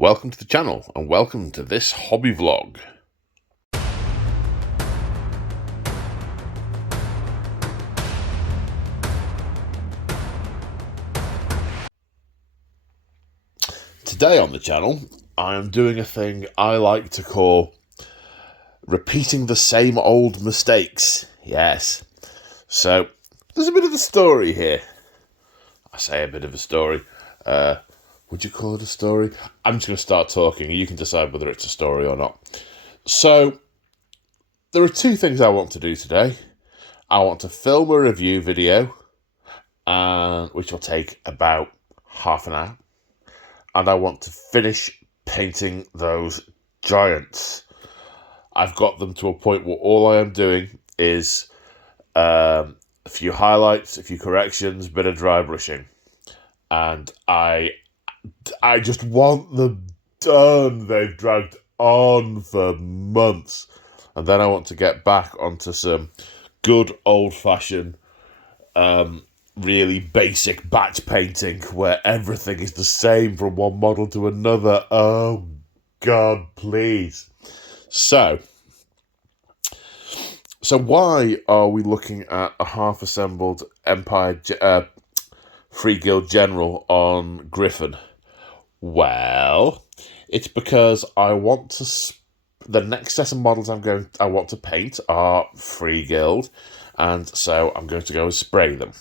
Welcome to the channel and welcome to this hobby vlog. Today on the channel, I am doing a thing I like to call repeating the same old mistakes. Yes. So, there's a bit of a story here. I say a bit of a story. Would you call it a story? I'm just going to start talking and you can decide whether it's a story or not. So, there are two things I want to do today. I want to film a review video, which will take about half an hour. And I want to finish painting those giants. I've got them to a point where all I am doing is a few highlights, a few corrections, a bit of dry brushing. And I just want them done. They've dragged on for months. And then I want to get back onto some good old-fashioned, really basic batch painting where everything is the same from one model to another. Oh, God, please. So why are we looking at a half-assembled Empire Free Guild General on Griffin? Well, it's because I want to... The next set of models I want to paint are Free Guild, and so I'm going to go and spray them.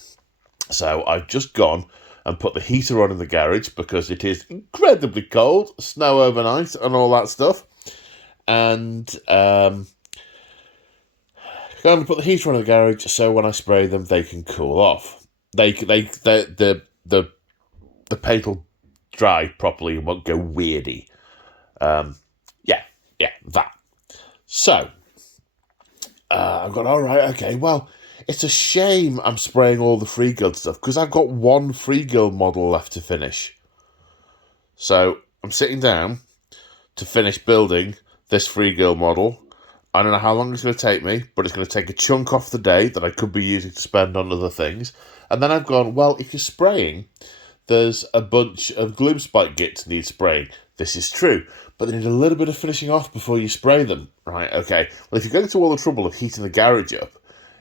So I've just gone and put the heater on in the garage because it is incredibly cold, snow overnight and all that stuff. And going to put the heater on in the garage so when I spray them, they can cool off. The paint will dry properly and won't go weirdy. Yeah, that. So I've gone, all right, okay, well, it's a shame I'm spraying all the Free Guild stuff because I've got one Free Guild model left to finish. So I'm sitting down to finish building this Free Guild model. I don't know how long it's going to take me, but it's going to take a chunk off the day that I could be using to spend on other things. And then I've gone, well, if you're spraying, there's a bunch of gloom spike gits need spraying. This is true, but they need a little bit of finishing off before you spray them. Right, okay. Well, if you're going to all the trouble of heating the garage up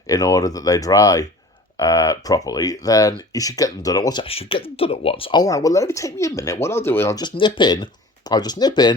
in order that they dry properly, then you should get them done at once. I should get them done at once. All right, well, let me take me a minute. What I'll do is I'll just nip in,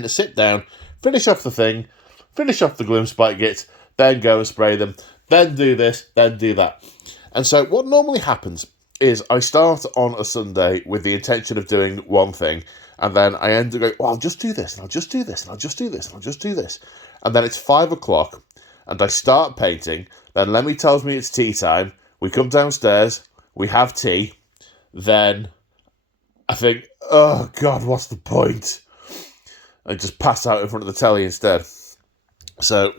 sit down, finish off the thing, finish off the gloom spike gits, then go and spray them, then do this, then do that. And so what normally happens is I start on a Sunday with the intention of doing one thing, and then I end up going, well, I'll just do this, and I'll just do this, and I'll just do this, and I'll just do this. And then it's 5 o'clock, and I start painting, then Lemmy tells me it's tea time, we come downstairs, we have tea, then I think, oh, God, what's the point? I just pass out in front of the telly instead. So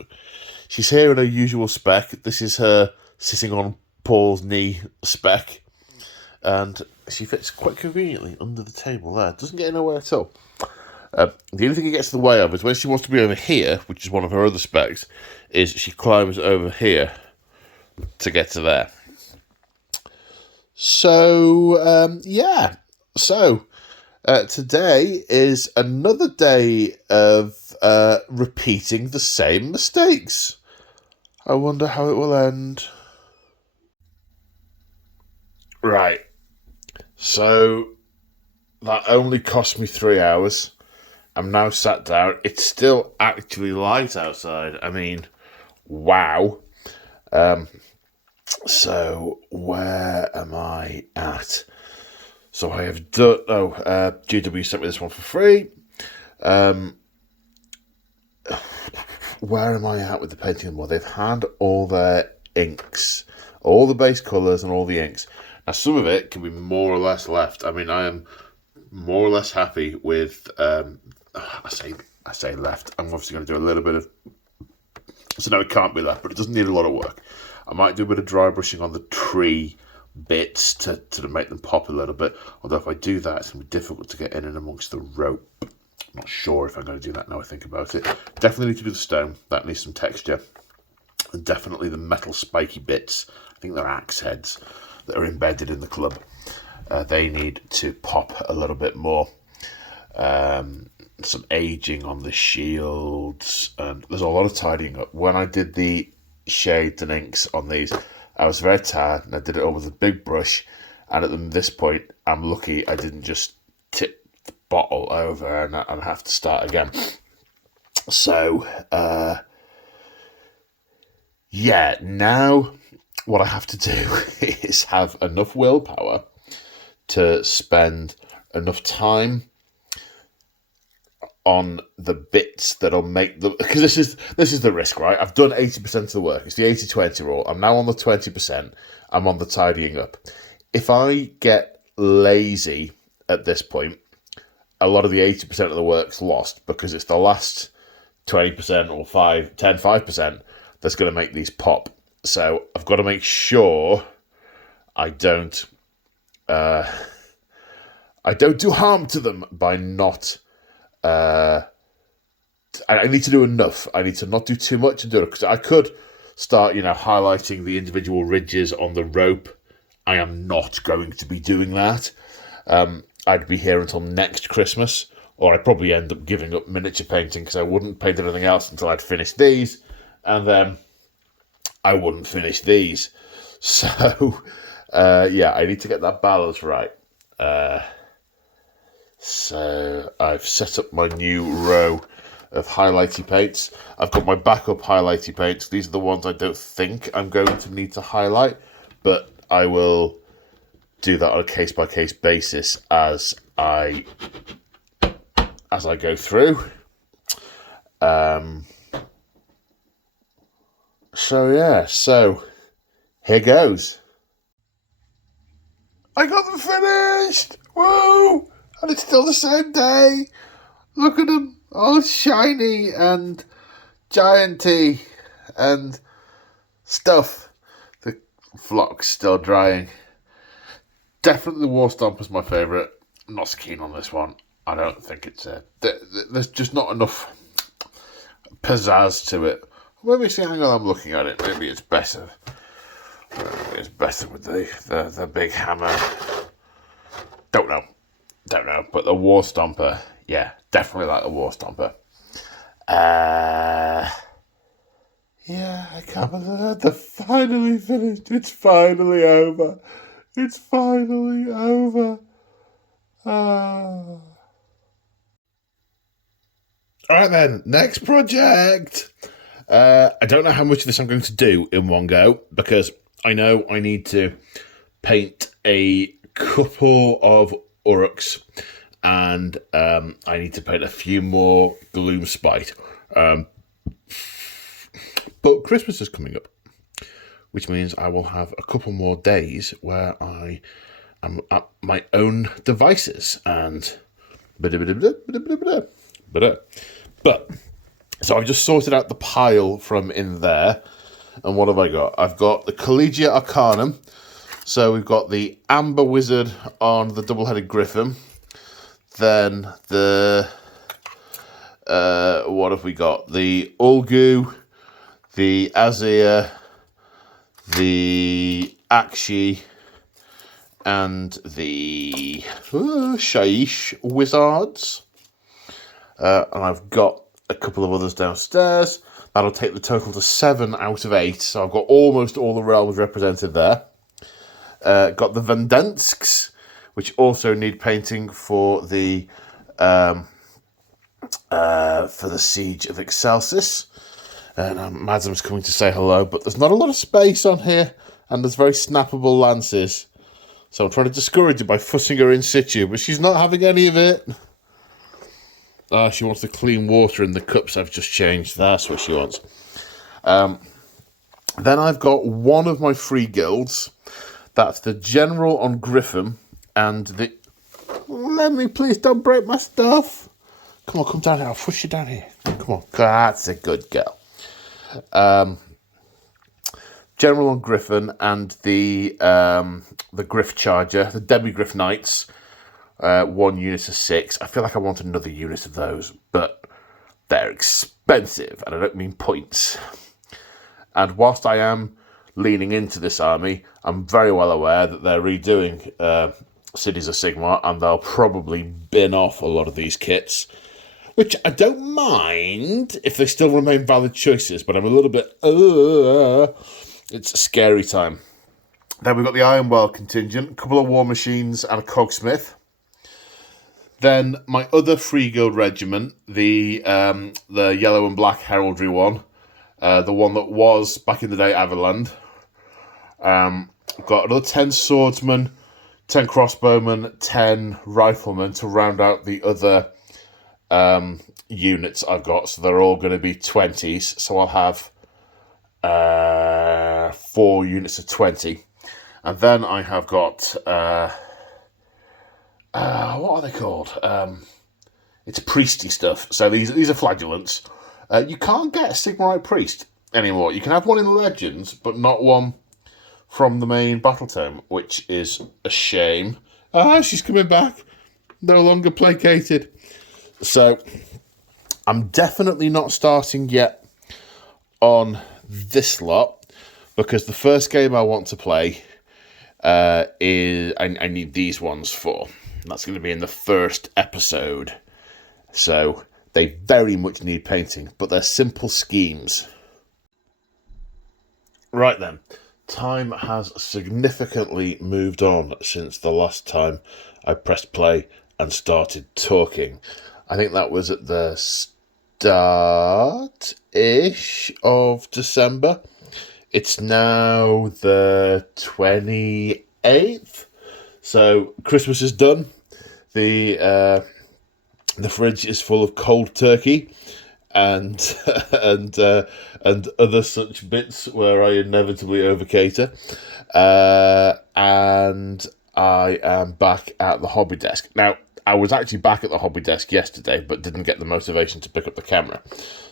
she's here in her usual spec. This is her sitting on Paul's knee spec. And she fits quite conveniently under the table there. Doesn't get in her way at all. The only thing it gets in the way of is when she wants to be over here, which is one of her other specs, is she climbs over here to get to there. So, yeah. So, today is another day of repeating the same mistakes. I wonder how it will end. Right. So, that only cost me 3 hours. I'm now sat down. It's still actually light outside. I mean, wow. So, where am I at? So, I have done... GW sent me this one for free. Where am I at with the painting? Well, they've had all their inks. All the base colours and all the inks. Now, some of it can be more or less left. I mean, I am more or less happy with, I say left. I'm obviously going to do a little bit of, so no, it can't be left, but it doesn't need a lot of work. I might do a bit of dry brushing on the tree bits to make them pop a little bit. Although if I do that, it's going to be difficult to get in and amongst the rope. I'm not sure if I'm going to do that now I think about it. Definitely need to do the stone. That needs some texture. And definitely the metal spiky bits. I think they're axe heads that are embedded in the club. They need to pop a little bit more. some aging on the shields, and there's a lot of tidying up. When I did the shades and inks on these, I was very tired, and I did it all with a big brush, and at this point, I'm lucky I didn't just tip the bottle over and I have to start again. So, yeah, now what I have to do is have enough willpower to spend enough time on the bits that'll make the... Because this is the risk, right? I've done 80% of the work. It's the 80-20 rule. I'm now on the 20%. I'm on the tidying up. If I get lazy at this point, a lot of the 80% of the work's lost, because it's the last 20% or 5% that's going to make these pop. So I've got to make sure I don't do harm to them by not... I need to do enough. I need to not do too much and do it, because I could start, highlighting the individual ridges on the rope. I am not going to be doing that. I'd be here until next Christmas, or I'd probably end up giving up miniature painting, because I wouldn't paint anything else until I'd finished these, and then I wouldn't finish these. So, I need to get that balance right. So I've set up my new row of highlighty paints. I've got my backup highlighty paints. These are the ones I don't think I'm going to need to highlight, but I will do that on a case-by-case basis as I go through. So here goes. I got them finished! Woo! And it's still the same day. Look at them, all shiny and gianty and stuff. The flock's still drying. Definitely the War Stomper's my favourite. I'm not so keen on this one. I don't think it's there's just not enough pizzazz to it. Maybe it's the angle I'm looking at it. Maybe it's better. Maybe it's better with the big hammer. Don't know. But the War Stomper, yeah, definitely like the War Stomper. I can't believe it. They're finally finished. It's finally over. Alright then, next project. I don't know how much of this I'm going to do in one go, because I know I need to paint a couple of Uruks, and I need to paint a few more Gloomspite. But Christmas is coming up, which means I will have a couple more days where I am at my own devices, and but so I've just sorted out the pile from in there, and what have I got? I've got the Collegiate Arcanum. So we've got the Amber Wizard on the double-headed Griffin. Then the... what have we got? The Ulgu, the Azir, the Akshi, and the Shaiish Wizards. And I've got a couple of others downstairs. That'll take the total to 7 out of 8. So I've got almost all the realms represented there. Got the Vendensks, which also need painting for the Siege of Excelsis. And Madam's coming to say hello, but there's not a lot of space on here, and there's very snappable lances. So I'm trying to discourage her by fussing her in situ, but she's not having any of it. She wants the clean water in the cups I've just changed. That's what she wants. Then I've got one of my free guilds. That's the General on Griffin, and the... Let me, please, don't break my stuff. Come on, come down here. I'll push you down here. Come on. That's a good girl. General on Griffin and the Griff Charger, the Demi-Griff Knights, 1 unit of 6. I feel like I want another unit of those, but they're expensive, and I don't mean points. And whilst I am leaning into this army, I'm very well aware that they're redoing Cities of Sigmar, and they'll probably bin off a lot of these kits, which I don't mind if they still remain valid choices, but I'm a little bit, it's scary time. Then we've got the Ironwell contingent, a couple of War Machines and a Cogsmith. Then my other Free Guild regiment, the yellow and black heraldry one, the one that was, back in the day, Averland. Got another 10 swordsmen, 10 crossbowmen, 10 riflemen to round out the other units I've got. So they're all going to be 20s. So I'll have 4 units of 20. And then I have got, what are they called? It's priesty stuff. So these are flagellants. You can't get a Sigmarite priest anymore. You can have one in Legends, but not one from the main battle tome, which is a shame. She's coming back. No longer placated. So I'm definitely not starting yet on this lot, because the first game I want to play is I need these ones for. That's going to be in the first episode. So they very much need painting, but they're simple schemes. Right then. Time has significantly moved on since the last time I pressed play and started talking. I think that was at the start-ish of December. It's now the 28th, so Christmas is done. The fridge is full of cold turkey and other such bits where I inevitably overcater. And I am back at the hobby desk. Now, I was actually back at the hobby desk yesterday, but didn't get the motivation to pick up the camera.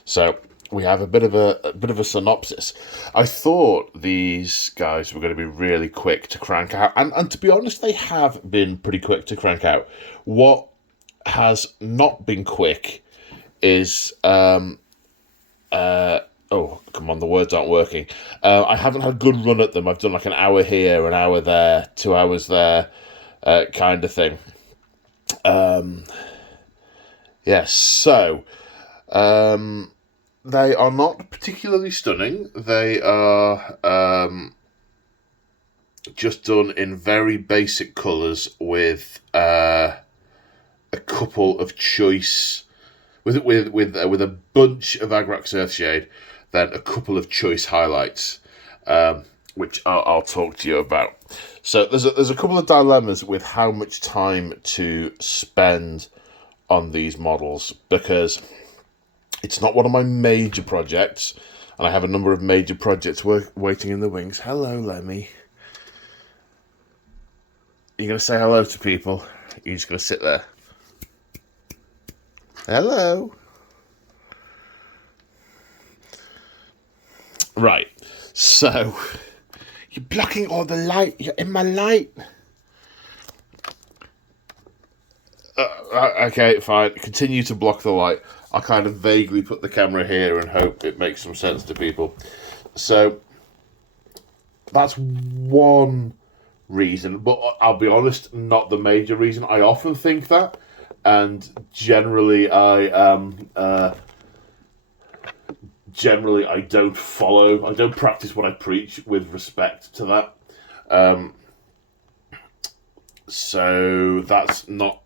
So we have a bit of a synopsis. I thought these guys were going to be really quick to crank out, and to be honest, they have been pretty quick to crank out. What has not been quick is oh, come on, the words aren't working. I haven't had a good run at them. I've done like an hour here, an hour there, 2 hours there, kind of thing. Yes, so they are not particularly stunning. They are just done in very basic colours with a couple of choice. With a bunch of Agrax Earthshade, then a couple of choice highlights, which I'll talk to you about. So there's a couple of dilemmas with how much time to spend on these models, because it's not one of my major projects, and I have a number of major projects waiting in the wings. Hello, Lemmy. You're going to say hello to people? You're just going to sit there? Hello. Right. So, you're blocking all the light. You're in my light. Okay, fine. Continue to block the light. I'll kind of vaguely put the camera here and hope it makes some sense to people. So, that's one reason. But I'll be honest, not the major reason. I often think that. And generally, I don't practice what I preach with respect to that. So that's not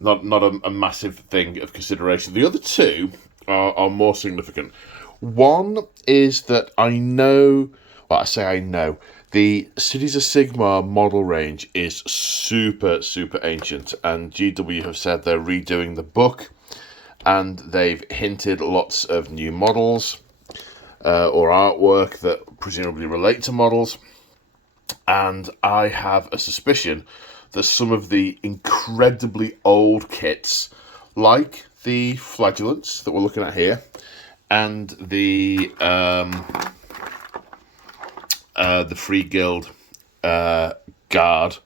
a massive thing of consideration. The other two are more significant. One is that I know, the Cities of Sigmar model range is super, super ancient, and GW have said they're redoing the book, and they've hinted lots of new models or artwork that presumably relate to models, and I have a suspicion that some of the incredibly old kits, like the Flagellants that we're looking at here, and the Free Guild Guard,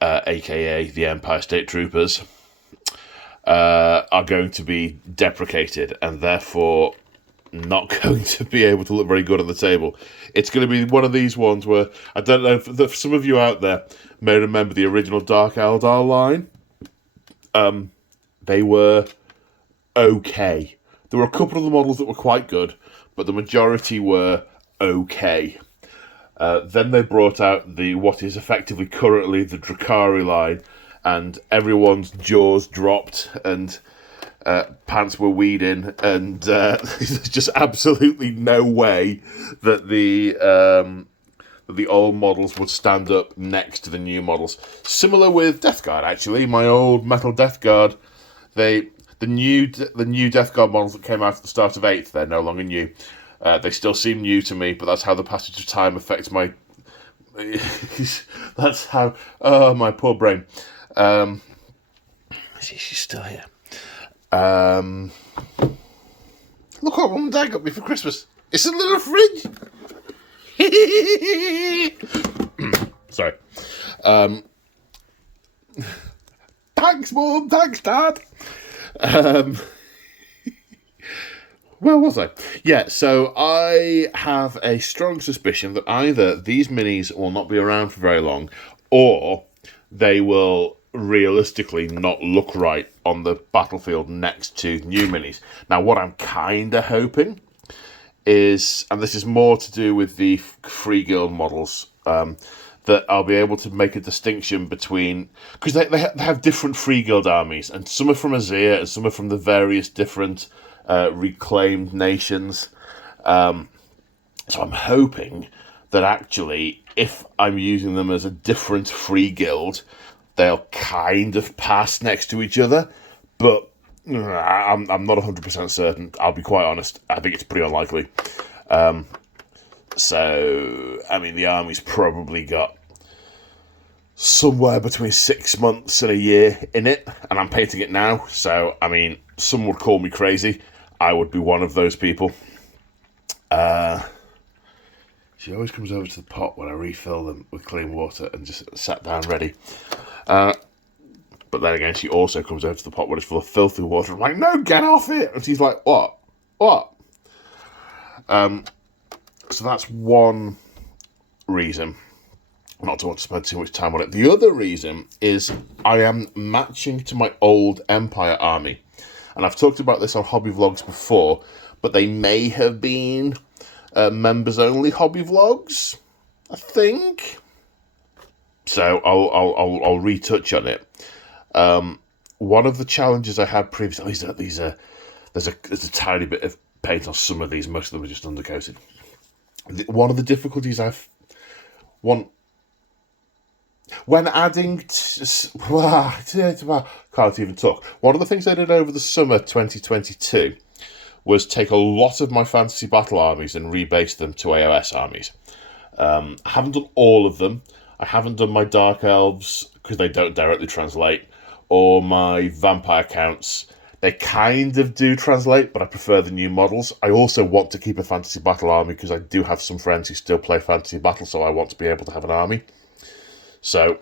aka the Empire State Troopers, are going to be deprecated and therefore not going to be able to look very good on the table. It's going to be one of these ones where, I don't know, if some of you out there may remember the original Dark Eldar line. They were okay. There were a couple of the models that were quite good, but the majority were okay. Then they brought out what is effectively currently the Drakari line, and everyone's jaws dropped and pants were weeding, and there's just absolutely no way that the old models would stand up next to the new models. Similar with Death Guard, actually. My old metal Death Guard, the new Death Guard models that came out at the start of 8th, they're no longer new. They still seem new to me, but that's how the passage of time affects my... that's how... Oh, my poor brain. She's still here. Look what Mum and Dad got me for Christmas. It's a little fridge. Sorry. Thanks, Mum. Thanks, Dad. Where was I? Yeah, so I have a strong suspicion that either these minis will not be around for very long, or they will realistically not look right on the battlefield next to new minis. Now, what I'm kind of hoping is, and this is more to do with the Free Guild models, that I'll be able to make a distinction between... Because they have different Free Guild armies, and some are from Azir, and some are from the various different reclaimed nations. So I'm hoping that actually, if I'm using them as a different Free Guild, they'll kind of pass next to each other, but I'm not 100% certain. I'll be quite honest. I think it's pretty unlikely. So, I mean, the army's probably got somewhere between 6 months and a year in it, and I'm painting it now, so, I mean, some would call me crazy. I would be one of those people. She always comes over to the pot when I refill them with clean water and just sat down ready. But then again, she also comes over to the pot when it's full of filthy water. I'm like, no, get off it! And she's like, what? So that's one reason not to want to spend too much time on it. The other reason is I am matching to my old Empire army. And I've talked about this on hobby vlogs before, but they may have been members-only hobby vlogs, I think. So I'll retouch on it. One of the challenges I had previously, there's a tiny bit of paint on some of these. Most of them are just undercoated. One of the difficulties when adding can't even talk. One of the things I did over the summer 2022 was take a lot of my fantasy battle armies and rebase them to AOS armies. I haven't done all of them. I haven't done my Dark Elves because they don't directly translate, or my Vampire counts. They kind of do translate, but I prefer the new models. I also want to keep a fantasy battle army because I do have some friends who still play fantasy battle, so I want to be able to have an army. So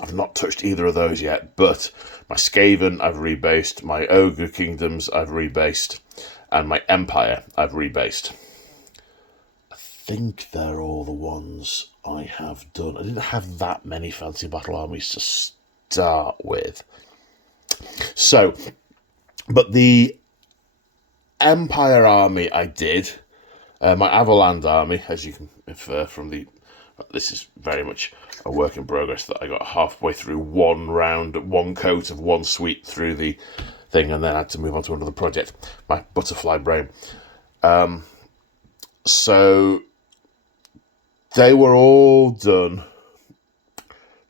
I've not touched either of those yet, but my Skaven I've rebased, my Ogre Kingdoms I've rebased, and my Empire I've rebased. I think they're all the ones I have done. I didn't have that many fantasy battle armies to start with. So, but the Empire army I did, my Avaland army, as you can infer from this is very much a work in progress, that I got halfway through one coat of one suite through the thing, and then I had to move on to another project. My butterfly brain. So they were all done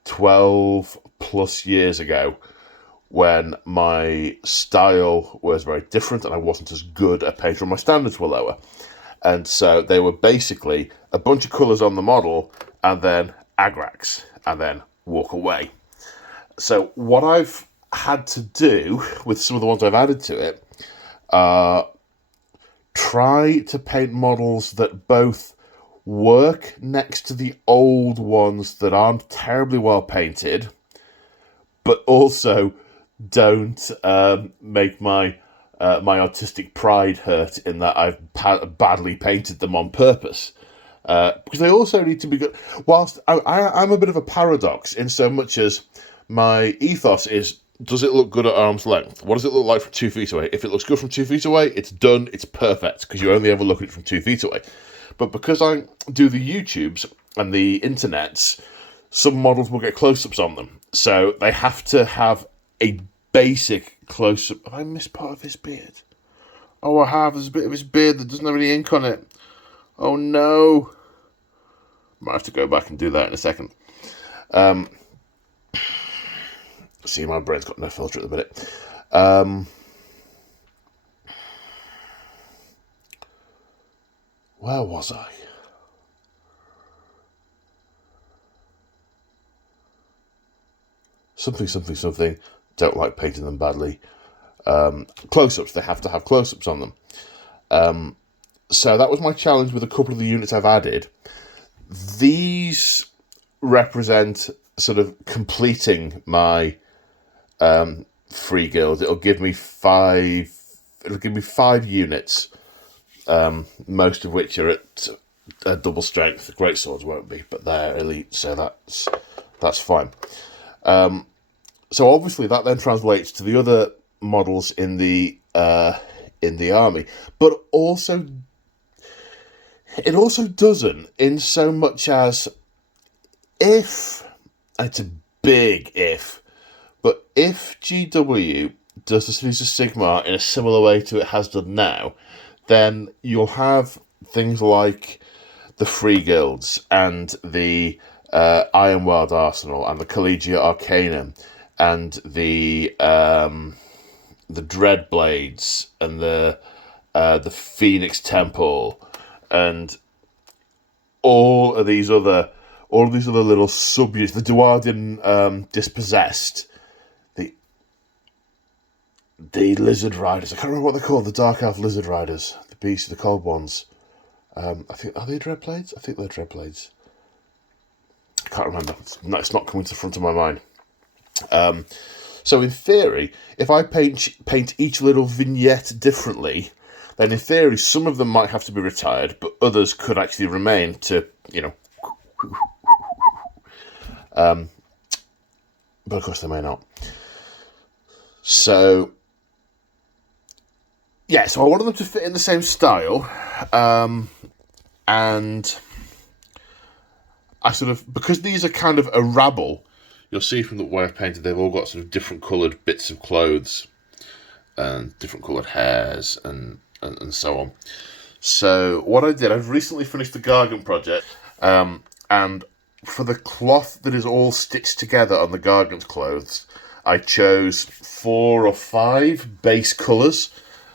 12 plus years ago, when my style was very different and I wasn't as good at painter and my standards were lower. And so they were basically a bunch of colours on the model and then Agrax and then walk away. So what I've had to do with some of the ones I've added to it, try to paint models that both work next to the old ones that aren't terribly well painted, but also don't make my artistic pride hurt in that I've badly painted them on purpose. Because they also need to be good. Whilst I'm a bit of a paradox in so much as my ethos is does it look good at arm's length? What does it look like from 2 feet away? If it looks good from 2 feet away, it's done, it's perfect, because you only ever look at it from 2 feet away. But because I do the YouTubes and the internets, some models will get close-ups on them. So they have to have a basic close-up. Have I missed part of his beard? Oh, I have. There's a bit of his beard that doesn't have any ink on it. Oh, no. Might have to go back and do that in a second. See, my brain's got no filter at the minute. Where was I? Something. Don't like painting them badly. Close-ups, they have to have close-ups on them. So that was my challenge with a couple of the units I've added. These represent sort of completing my free guild. It'll give me 5 units, most of which are at double strength. The great swords won't be, but they're elite, so that's fine. So obviously that then translates to the other models in the army, but also it also doesn't, in so much as if, it's a big if, but if GW does the Series of Sigmar in a similar way to it has done now, then you'll have things like the Free Guilds and the Ironworld Arsenal and the Collegia Arcanum and the Dreadblades and the Phoenix Temple and all of these other little sub-units, the Duardian Dispossessed, the Lizard Riders. I can't remember what they're called. The Dark Elf Lizard Riders, the Beasts, the Cold Ones. I think, are they Dreadblades? I think they're Dreadblades. I can't remember. It's not coming to the front of my mind. So in theory, if I paint each little vignette differently, then in theory some of them might have to be retired, but others could actually remain to, but of course they may not. So yeah, so I wanted them to fit in the same style, and I sort of, because these are kind of a rabble, you'll see from the way I've painted, they've all got sort of different coloured bits of clothes and different coloured hairs and so on. So what I did, I've recently finished the Gargant project, and for the cloth that is all stitched together on the Gargant's clothes, I chose 4 or 5 base colours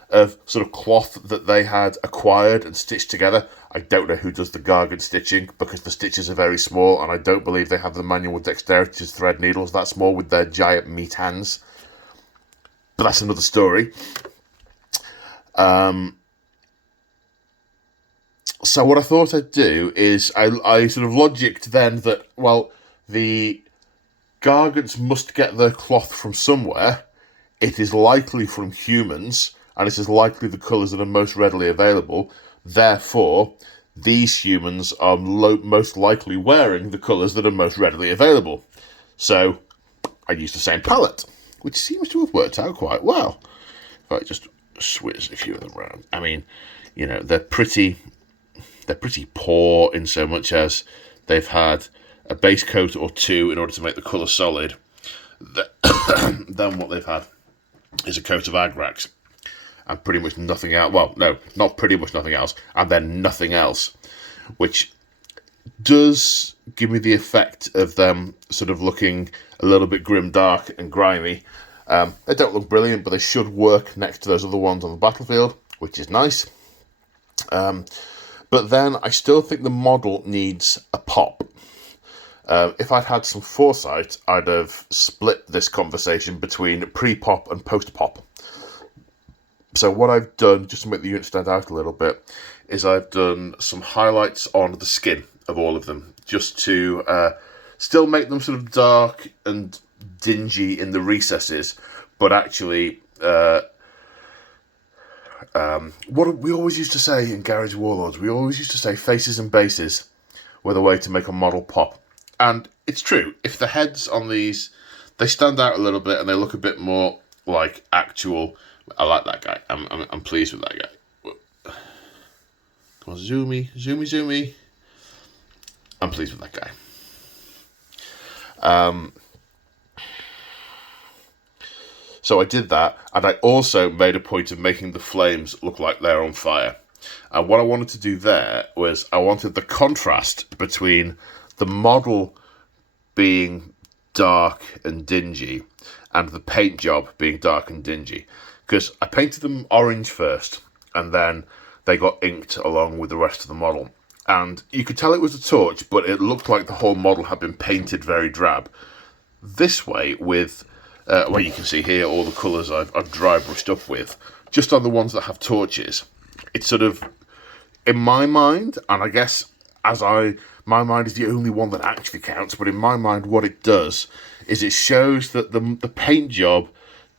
of sort of cloth that they had acquired and stitched together. I don't know who does the Gargant stitching, because the stitches are very small, and I don't believe they have the manual dexterity to thread needles that small with their giant meat hands. But that's another story. So what I thought I'd do is I sort of logicked then that, well, the Gargants must get their cloth from somewhere. It is likely from humans, and it is likely the colours that are most readily available. Therefore, these humans are most likely wearing the colours that are most readily available. So I used the same palette, which seems to have worked out quite well. If I just switch a few of them around. I mean, they're pretty poor in so much as they've had a base coat or 2 in order to make the colour solid. Then what they've had is a coat of Agrax and pretty much nothing else. Well, no, not pretty much nothing else, and then nothing else, which does give me the effect of them sort of looking a little bit grim, dark and grimy. They don't look brilliant, but they should work next to those other ones on the battlefield, which is nice. But then I still think the model needs a pop. If I'd had some foresight, I'd have split this conversation between pre-pop and post-pop. So what I've done, just to make the unit stand out a little bit, is I've done some highlights on the skin of all of them, just to still make them sort of dark and dingy in the recesses, but actually what we always used to say in Garage Warlords, we always used to say faces and bases were the way to make a model pop. And it's true. If the heads on these they stand out a little bit and they look a bit more like actual. I like that guy. I'm pleased with that guy. Come on, zoomy. I'm pleased with that guy. So I did that, and I also made a point of making the flames look like they're on fire. And what I wanted to do there was I wanted the contrast between the model being dark and dingy and the paint job being dark and dingy. Because I painted them orange first, and then they got inked along with the rest of the model. And you could tell it was a torch, but it looked like the whole model had been painted very drab. This way, with, well, you can see here all the colours I've dry brushed up with, just on the ones that have torches. It's sort of, in my mind, and I guess my mind is the only one that actually counts, but in my mind what it does is it shows that the paint job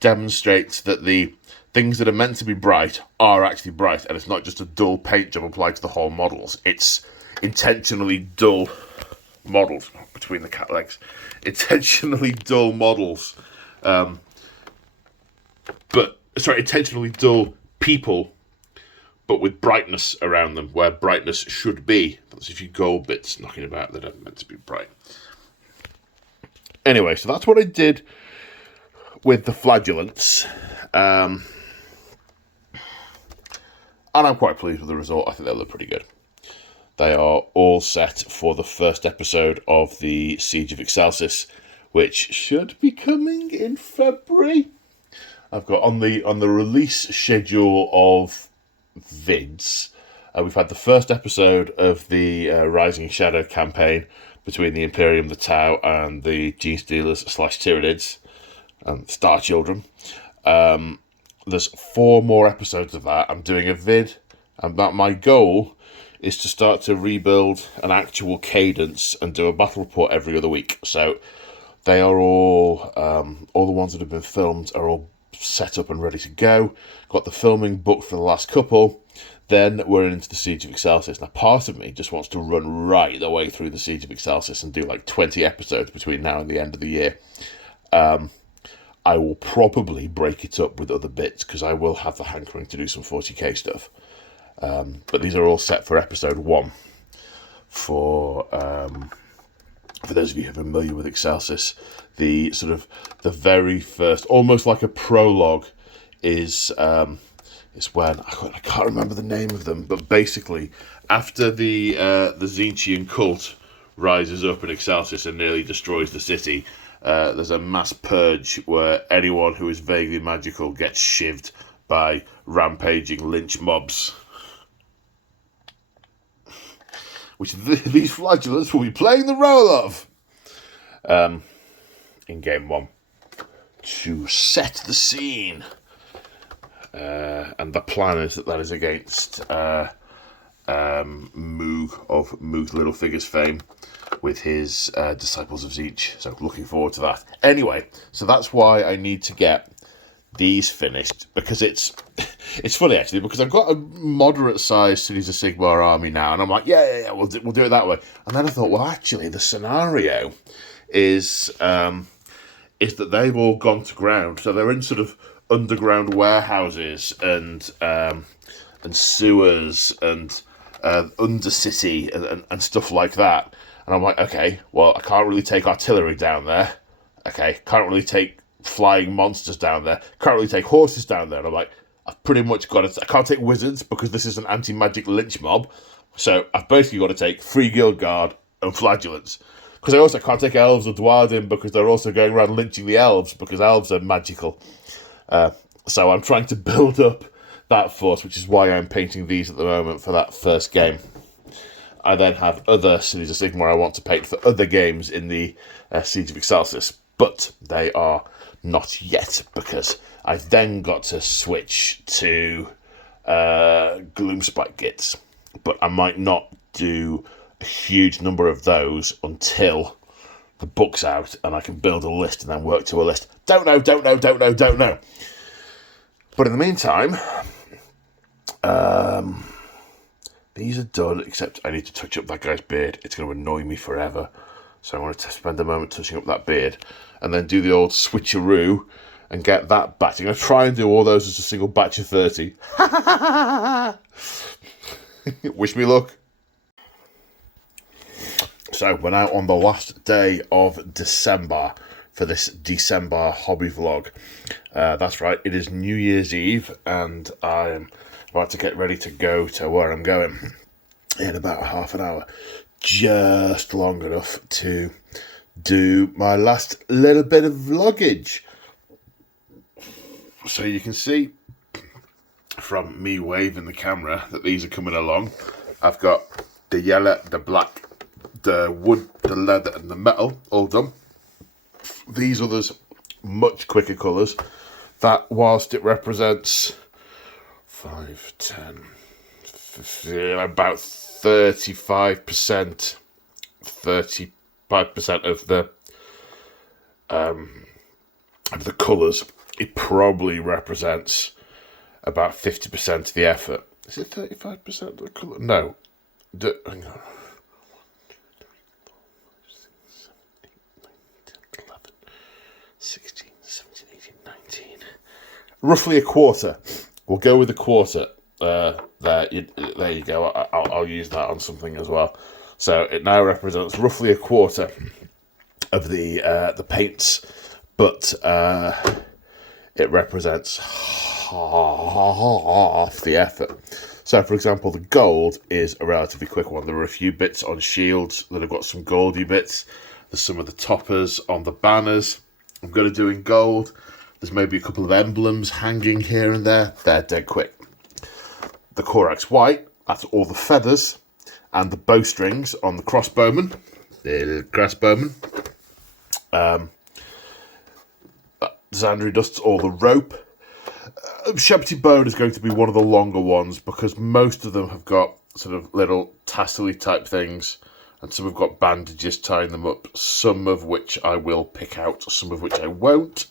demonstrates that the things that are meant to be bright are actually bright, and it's not just a dull paint job applied to the whole models. It's intentionally dull models, between the cat legs, intentionally dull models, intentionally dull people, but with brightness around them, where brightness should be. That's a few gold bits knocking about that aren't meant to be bright. Anyway, so that's what I did with the flagellants. And I'm quite pleased with the result. I think they look pretty good. They are all set for the first episode of the Siege of Excelsis, which should be coming in February. I've got on the release schedule of vids. We've had the first episode of the Rising Shadow campaign between the Imperium, the Tau, and the Gene Stealers / Tyranids and Star Children. There's 4 more episodes of that. I'm doing a vid, and that my goal is to start to rebuild an actual cadence and do a battle report every other week. So they are all the ones that have been filmed are all set up and ready to go. Got the filming booked for the last couple. Then we're into the Siege of Excelsis. Now, part of me just wants to run right the way through the Siege of Excelsis and do like 20 episodes between now and the end of the year. I will probably break it up with other bits because I will have the hankering to do some 40k stuff. But these are all set for episode 1. For those of you who are familiar with Excelsis, the very first, almost like a prologue, is when I can't remember the name of them, but basically after the Tzeentchian cult rises up in Excelsis and nearly destroys the city, there's a mass purge where anyone who is vaguely magical gets shivved by rampaging lynch mobs, which these flagellants will be playing the role of in Game 1 to set the scene. And the plan is that is against Moog of Moog's Little Figures fame with his Disciples of Tzeentch. So looking forward to that. Anyway, so that's why I need to get these finished, because it's funny actually, because I've got a moderate sized Cities of Sigmar army now, and I'm like, yeah, we'll do it that way. And then I thought, well, actually, the scenario is that they've all gone to ground, so they're in sort of underground warehouses and sewers and undercity and stuff like that. And I'm like, okay, well, I can't really take artillery down there. Okay, can't really take flying monsters down there. Can't really take horses down there. And I'm like, I've pretty much got to... I can't take wizards because this is an anti-magic lynch mob. So I've basically got to take 3 guild guard and flagellants. Because I also can't take elves or dwarven because they're also going around lynching the elves because elves are magical. So I'm trying to build up that force, which is why I'm painting these at the moment for that first game. I then have other Cities of Sigmar I want to paint for other games in the Siege of Excelsis, but they are not yet, because I've then got to switch to Gloomspite Gits. But I might not do a huge number of those until the book's out and I can build a list and then work to a list. Don't know. But in the meantime, these are done, except I need to touch up that guy's beard. It's going to annoy me forever. So I want to spend a moment touching up that beard and then do the old switcheroo and get that batch. I'm going to try and do all those as a single batch of 30. Wish me luck. So we're now on the last day of December for this December hobby vlog. That's right, it is New Year's Eve and I am about to get ready to go to where I'm going in about half an hour. Just long enough to do my last little bit of vloggage. So you can see from me waving the camera that these are coming along. I've got the yellow, the black, the wood, the leather and the metal all done. These others, much quicker colours. That, whilst it represents 5, 10, 15, about 35% of the colours, it probably represents about 50% of the effort. Is it 35% of the colour? No. Hang on. 16, 17, 18, 19. Roughly a quarter. We'll go with a quarter. There you go. I'll use that on something as well. So it now represents roughly a quarter of the paints, but it represents half the effort. So, for example, the gold is a relatively quick one. There are a few bits on shields that have got some goldy bits. There's some of the toppers on the banners I'm going to do in gold. There's maybe a couple of emblems hanging here and there. They're dead quick. The Corax white, that's all the feathers and the bowstrings on the crossbowman. The crossbowman. Xandri dust's all the rope. Shepherd's bone is going to be one of the longer ones because most of them have got sort of little tassel-y type things and some have got bandages tying them up, some of which I will pick out, some of which I won't.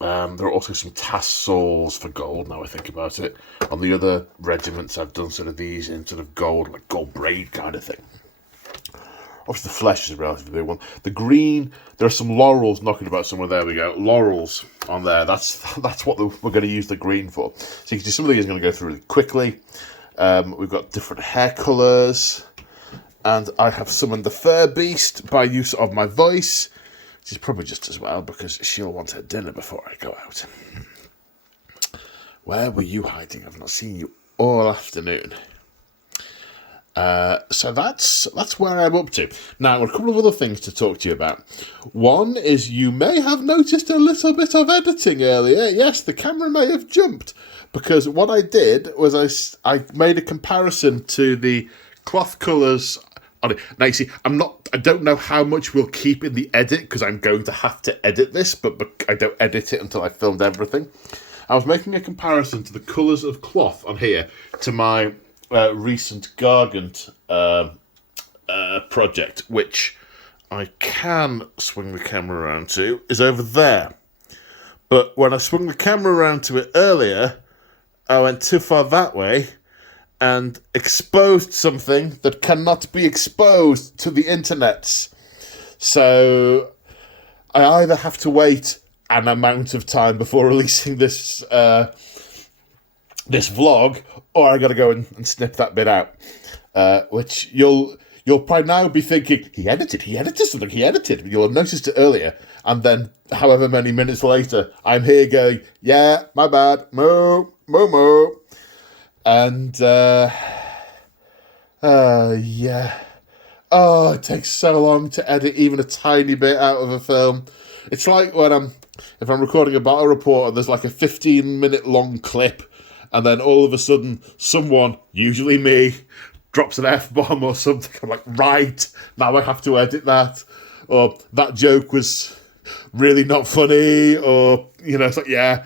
There are also some tassels for gold, now I think about it. On the other regiments, I've done sort of these in sort of gold, like gold braid kind of thing. Obviously, the flesh is a relatively big one. The green, there are some laurels knocking about somewhere. There we go. Laurels on there. That's what we're going to use the green for. So you can see some of these are going to go through really quickly. We've got different hair colours. And I have summoned the fur beast by use of my voice, which is probably just as well because she'll want her dinner before I go out. Where were you hiding? I've not seen you all afternoon. So that's where I'm up to. Now, a couple of other things to talk to you about. One is you may have noticed a little bit of editing earlier. Yes, the camera may have jumped because what I did was I made a comparison to the cloth colours. Now, you see, I don't know how much we'll keep in the edit because I'm going to have to edit this, but I don't edit it until I've filmed everything. I was making a comparison to the colours of cloth on here to my recent Gargant project, which I can swing the camera around to, is over there. But when I swung the camera around to it earlier, I went too far that way and exposed something that cannot be exposed to the internets. So I either have to wait an amount of time before releasing this vlog, or I got to go and snip that bit out. Which you'll probably now be thinking, he edited something, You'll have noticed it earlier, and then however many minutes later, I'm here going, yeah, my bad, moo. And, yeah. Oh, it takes so long to edit even a tiny bit out of a film. It's like when if I'm recording a battle report and there's like a 15-minute long clip, and then all of a sudden someone, usually me, drops an F-bomb or something. I'm like, right, now I have to edit that. Or that joke was really not funny. Or, it's like, yeah,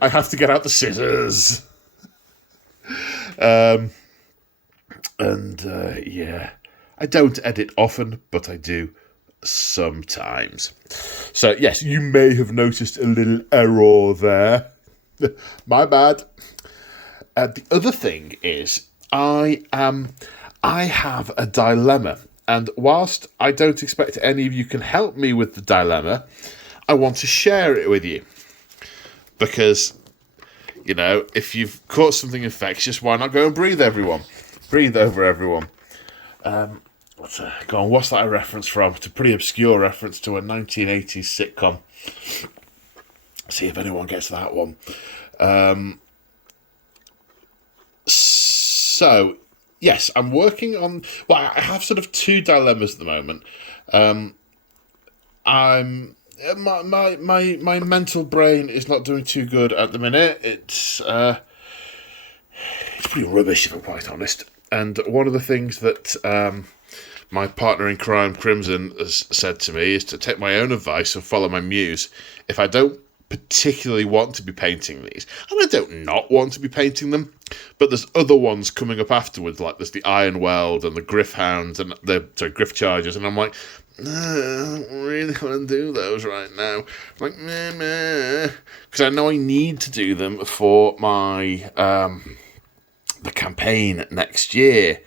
I have to get out the scissors. Yeah, I don't edit often, but I do sometimes. So yes, you may have noticed a little error there. My bad. The other thing is I have a dilemma, And whilst I don't expect any of you can help me with the dilemma, I want to share it with you. Because, you know, if you've caught something infectious, why not go and breathe everyone? Breathe over everyone. What's that a reference from? It's a pretty obscure reference to a 1980s sitcom. See if anyone gets that one. So, yes, I'm working on... Well, I have sort of two dilemmas at the moment. My mental brain is not doing too good at the minute. It's pretty rubbish, if I'm quite honest. And one of the things that my partner in crime, Crimson, has said to me is to take my own advice and follow my muse. If I don't particularly want to be painting these, and I don't not want to be painting them, but there's other ones coming up afterwards, like there's the Iron Weld and the Griff Hounds and the Griff Chargers, and I'm like, I don't really want to do those right now. I'm like, meh, because I know I need to do them for my the campaign next year,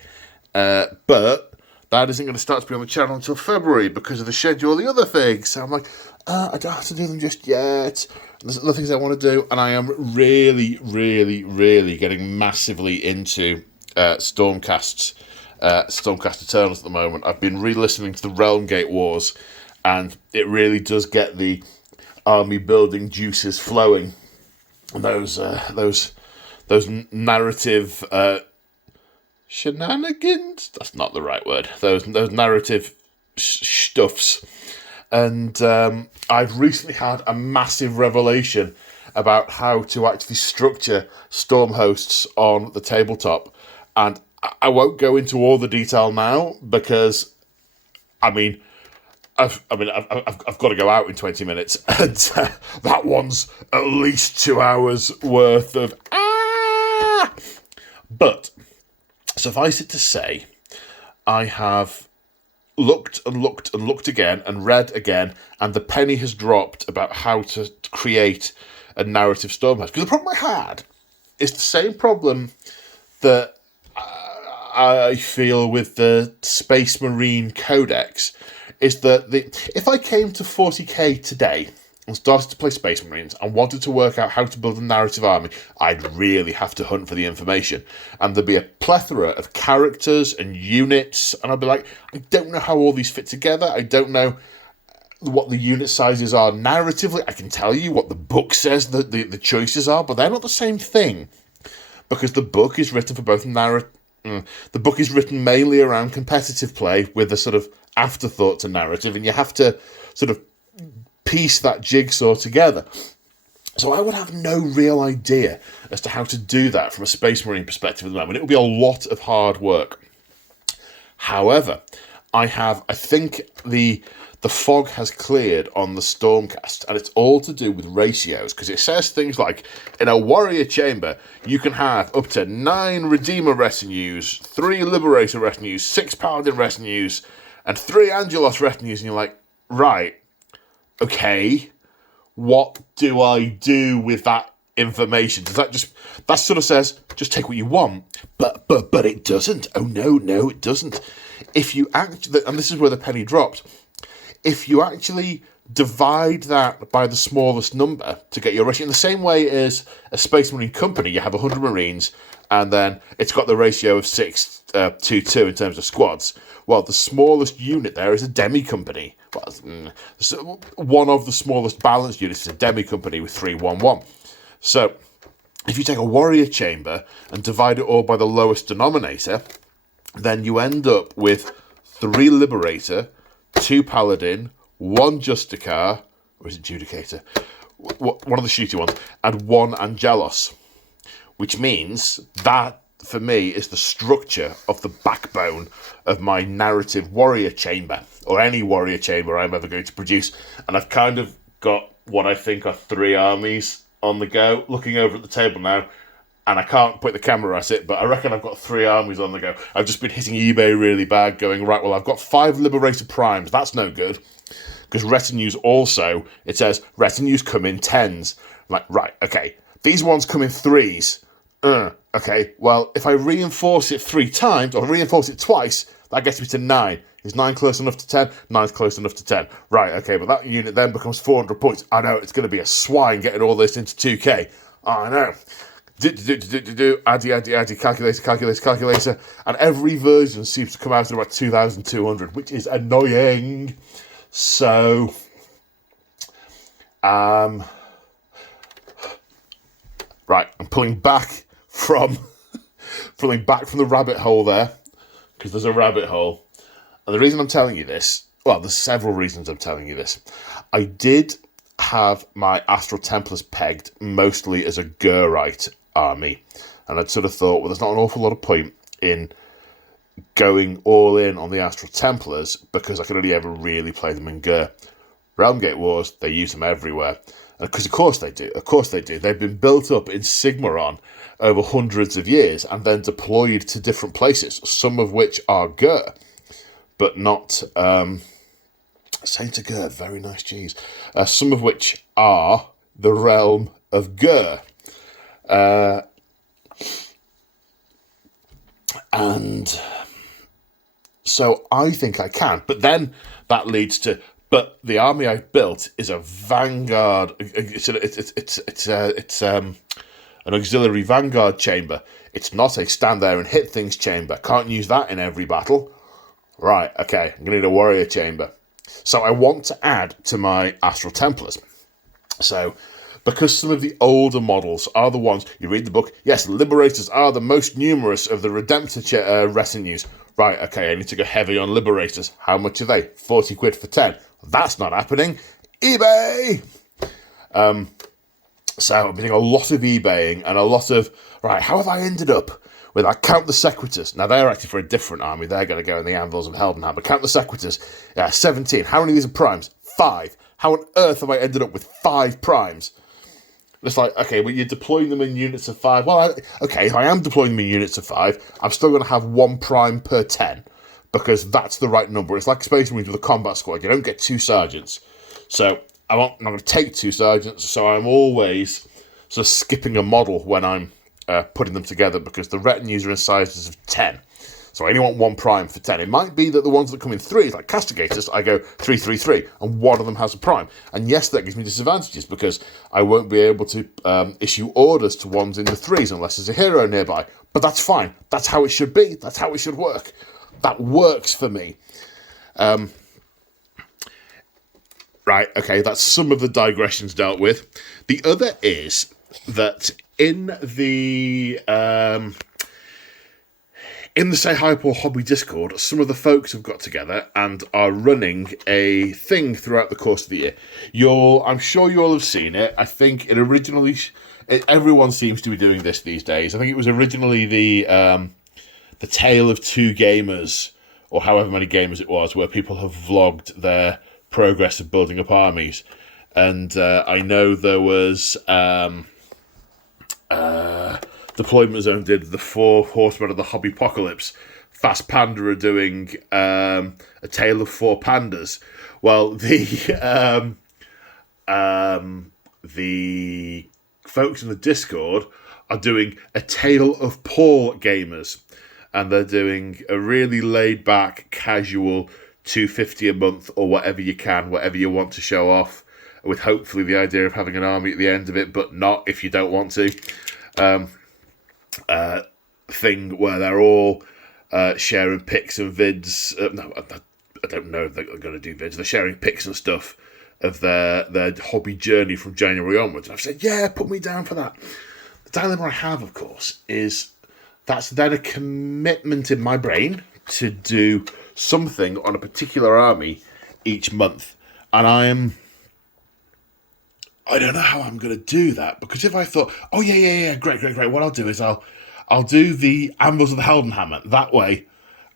but that isn't going to start to be on the channel until February because of the schedule of the other things. So I'm like, I don't have to do them just yet. There's other things I want to do, and I am really, really, really getting massively into Stormcast Eternals at the moment. I've been re-listening to the Realm Gate Wars, and it really does get the army building juices flowing. And those narrative shenanigans. That's not the right word. Those narrative stuffs. And I've recently had a massive revelation about how to actually structure storm hosts on the tabletop. And I won't go into all the detail now because, I've got to go out in 20 minutes, and that one's at least 2 hours worth of But suffice it to say, I have looked and looked and looked again and read again, and the penny has dropped about how to create a narrative stormhouse. Because the problem I had is the same problem that I feel with the Space Marine Codex, is that if I came to 40k today and started to play Space Marines and wanted to work out how to build a narrative army, I'd really have to hunt for the information. And there'd be a plethora of characters and units, and I'd be like, I don't know how all these fit together. I don't know what the unit sizes are narratively. I can tell you what the book says that the choices are, but they're not the same thing. Because the book is written for both the book is written mainly around competitive play with a sort of afterthought to narrative, and you have to sort of piece that jigsaw together. So I would have no real idea as to how to do that from a Space Marine perspective at the moment. It would be a lot of hard work. However, I think the fog has cleared on the Stormcast, and it's all to do with ratios, because it says things like, in a warrior chamber, you can have up to 9 Redeemer retinues, 3 Liberator retinues, 6 Paladin retinues, and 3 Angelos retinues, and you're like, right, okay, what do I do with that information? Does that sort of says, just take what you want, but it doesn't. Oh no, it doesn't. If you actually, and this is where the penny dropped, if you actually divide that by the smallest number to get your ratio, in the same way as a Space Marine company, you have 100 Marines, and then it's got the ratio of 6 to 2 in terms of squads. Well, the smallest unit there is a demi-company. Well, one of the smallest balanced units is a demi-company with 311. So, if you take a warrior chamber and divide it all by the lowest denominator, then you end up with 3 Liberator, 2 Paladin, 1 Justicar, or is it Judicator? One of the shooty ones, and 1 Angelos. Which means that, for me, is the structure of the backbone of my narrative warrior chamber, or any warrior chamber I'm ever going to produce. And I've kind of got what I think are 3 armies on the go, looking over at the table now, and I can't point the camera at it, but I reckon I've got 3 armies on the go. I've just been hitting eBay really bad, going, right, well, I've got 5 Liberator Primes. That's no good. Because retinues also, it says, retinues come in 10s. I'm like, right, okay, these ones come in 3s. Okay, well, if I reinforce it 3 times, or reinforce it twice, that gets me to 9. Is 9 close enough to 10? 9's close enough to 10. Right, okay, but that unit then becomes 400 points. I know, it's going to be a swine getting all this into 2K. I know. Addy, calculator. And every version seems to come out at about 2,200, which is annoying. So, right, I'm pulling back from the rabbit hole there, because there's a rabbit hole. And the reason I'm telling you this, well, there's several reasons I'm telling you this. I did have my Astral Templars pegged mostly as a Gurite army, and I'd sort of thought, well, there's not an awful lot of point in going all in on the Astral Templars because I can only ever really play them in Gur. Realmgate Wars, they use them everywhere. And because of course they do. They've been built up in Sigmaron over hundreds of years and then deployed to different places, some of which are Gur, but not Saint of Gur, very nice cheese. Some of which are the realm of Gur. And so I think I can, but then that leads to, but the army I built is a vanguard. It's an auxiliary vanguard chamber. It's not a stand there and hit things chamber. Can't use that in every battle. Right, okay, I'm gonna need a warrior chamber. So I want to add to my Astral Templars. So, because some of the older models are the ones, you read the book, yes, Liberators are the most numerous of the Redemptor retinues. Right, okay, I need to go heavy on Liberators. How much are they? 40 quid for 10. That's not happening. eBay! So I'm doing a lot of eBaying and a lot of, right, how have I ended up with, I count the Sequitors. Now, they're actually for a different army. They're going to go in the Anvils of Heldenham. But count the Sequitors. 17. How many of these are primes? 5. How on earth have I ended up with 5 primes? It's like, okay, well, you're deploying them in units of 5. Well, okay, if I am deploying them in units of 5, I'm still going to have 1 prime per 10, because that's the right number. It's like Space Marines with a combat squad. You don't get 2 sergeants. So I'm not going to take 2 sergeants, so I'm always sort of skipping a model when I'm putting them together, because the retinues are in sizes of 10. So I only want 1 prime for 10. It might be that the ones that come in 3s, like Castigators, I go 3, 3, 3, and one of them has a prime. And yes, that gives me disadvantages, because I won't be able to issue orders to ones in the 3s unless there's a hero nearby. But that's fine. That's how it should be. That's how it should work. That works for me. Right, okay, that's some of the digressions dealt with. The other is that in the Say Hi Paul Hobby Discord, some of the folks have got together and are running a thing throughout the course of the year. I'm sure you all have seen it. I think it originally, everyone seems to be doing this these days. I think it was originally the Tale of 2 Gamers, or however many gamers it was, where people have vlogged their progress of building up armies. And I know there was Deployment Zone did the 4 Horsemen of the Hobby Apocalypse. Fast Panda are doing a Tale of 4 Pandas. Well, the folks in the Discord are doing a Tale of Paul Gamers, and they're doing a really laid back, casual $250 a month, or whatever you can, whatever you want to show off, with hopefully the idea of having an army at the end of it, but not if you don't want to. Thing where they're all sharing pics and vids. No, I don't know if they're going to do vids. They're sharing pics and stuff of their hobby journey from January onwards. And I've said, yeah, put me down for that. The dilemma I have, of course, is that's then a commitment in my brain to do something on a particular army each month. And I don't know how I'm going to do that, because if I thought, oh, yeah, great, what I'll do is I'll do the Anvils of the Heldenhammer. That way,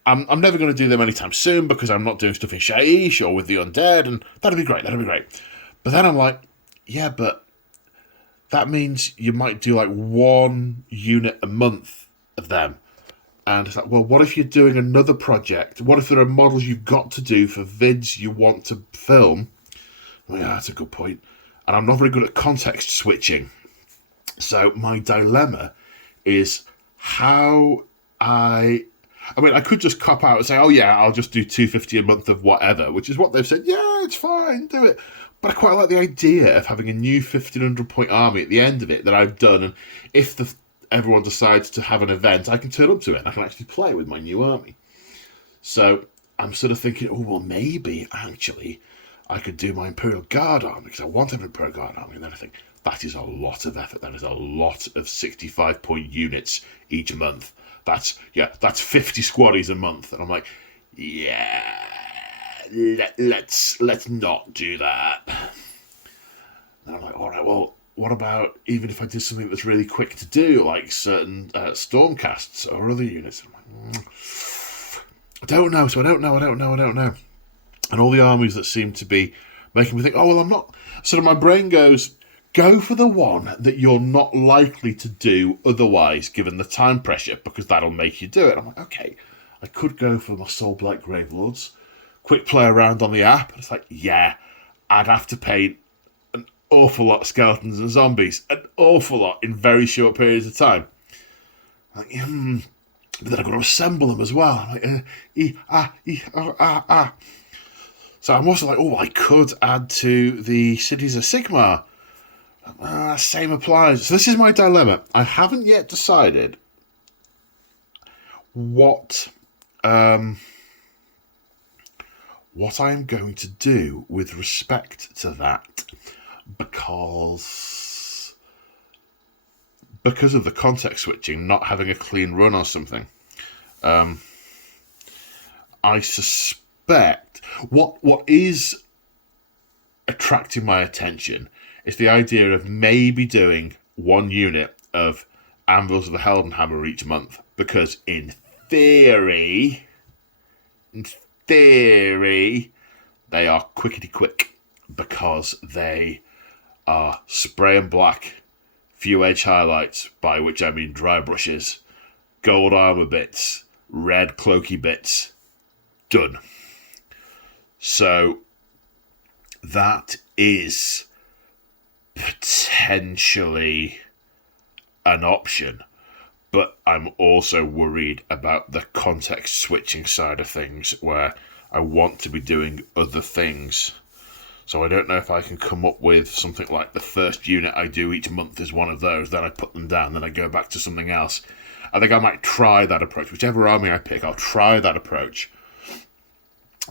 I'm never going to do them anytime soon, because I'm not doing stuff in Shaiish or with the Undead, and that'll be great. But then I'm like, yeah, but that means you might do like 1 unit a month of them. And it's like, well, what if you're doing another project? What if there are models you've got to do for vids you want to film? Well, yeah, that's a good point. And I'm not very good at context switching. So my dilemma is how I mean, I could just cop out and say, oh yeah, I'll just do 250 a month of whatever, which is what they've said. Yeah, it's fine, do it. But I quite like the idea of having a new 1,500 point army at the end of it that I've done. And if everyone decides to have an event, I can turn up to it and I can actually play with my new army. So I'm sort of thinking, oh, well, maybe actually I could do my Imperial Guard army because I want to have an Imperial Guard army. And then I think, that is a lot of effort. That is a lot of 65 point units each month. That's 50 squaddies a month. And I'm like, yeah, let's not do that. And I'm like, all right, well, what about even if I did something that's really quick to do, like certain Stormcasts or other units? And I'm like, I don't know. So I don't know. And all the armies that seem to be making me think, oh, well, I'm not. Sort of my brain goes, go for the one that you're not likely to do otherwise, given the time pressure, because that'll make you do it. I'm like, okay, I could go for my Soulblight Gravelords, quick play around on the app. And it's like, yeah, I'd have to paint an awful lot of skeletons and zombies, an awful lot in very short periods of time. I'm like, but then I've got to assemble them as well. I'm like, So I'm also like, oh, I could add to the Cities of Sigmar. Same applies. So this is my dilemma. I haven't yet decided what I'm going to do with respect to that, because of the context switching, not having a clean run or something. I suspect what is attracting my attention is the idea of maybe doing one unit of Anvils of the Heldenhammer each month, because in theory, they are quickety quick, because they are spray and black, few edge highlights, by which I mean dry brushes, gold armor bits, red cloaky bits, done. So that is potentially an option, but I'm also worried about the context switching side of things, where I want to be doing other things. So I don't know if I can come up with something like the first unit I do each month is one of those, then I put them down, then I go back to something else. I think I might try that approach. Whichever army I pick, I'll try that approach,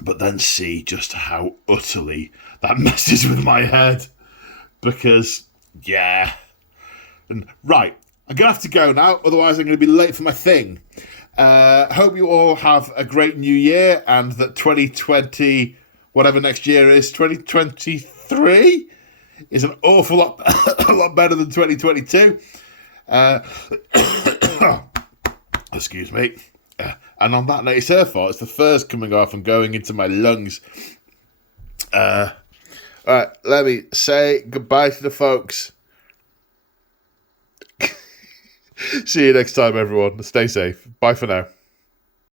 but then see just how utterly that messes with my head. Because, yeah. And right, I'm going to have to go now, otherwise I'm going to be late for my thing. Hope you all have a great new year, and that 2020, whatever next year is, 2023, is an awful lot, a lot better than 2022. Excuse me. And on that note, it's her fault. It's the fur's coming off and going into my lungs. All right, let me say goodbye to the folks. See you next time, everyone. Stay safe. Bye for now.